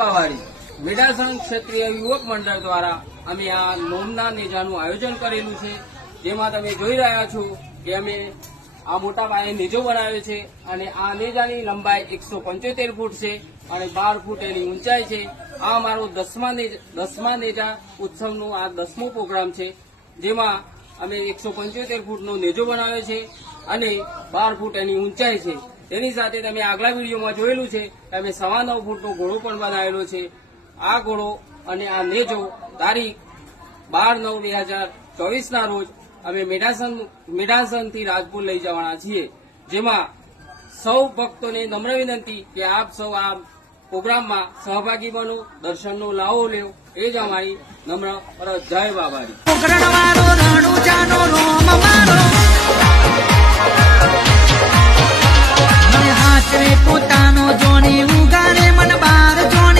વાવાડી મેઢાસણ ક્ષેત્રીય યુવક મંડળ દ્વારા અમે આ નોમના નેજાનું આયોજન કરેલું છે, જેમાં તમે જોઈ રહ્યા છો કે અમે આ મોટા પાયે નેજો બનાવ્યો છે અને આ નેજાની લંબાઈ 175 ફૂટ છે અને 12 ફૂટ એની ઊંચાઈ છે. આ અમારો 10મા નેજા ઉત્સવનો આ 10મો પ્રોગ્રામ છે, જેમાં અમે 175 ફૂટનો નેજો બનાવ્યો છે અને 12 ફૂટ એની ઊંચાઈ છે. તેની સાથે તમે આગલા વિડીયોમાં જોયેલું છે કે અમે 9.25 ફૂટનો ઘોડો પણ બનાવેલો છે. આ ઘોડો અને આ નેજો તારીખ 12/9/2024 રોજ અમે મેઢાસણથી રાજપુર લઈ જવાના છીએ, જેમાં સૌ ભક્તોને નમ્ર વિનંતી કે આપ સૌ આ પ્રોગ્રામમાં સહભાગી બનો, દર્શનનો લાવો લેવો, એ જ અમારી નમ્ર અરજ. જય બાબારી. પોતાનો જોની ઉગાડે મન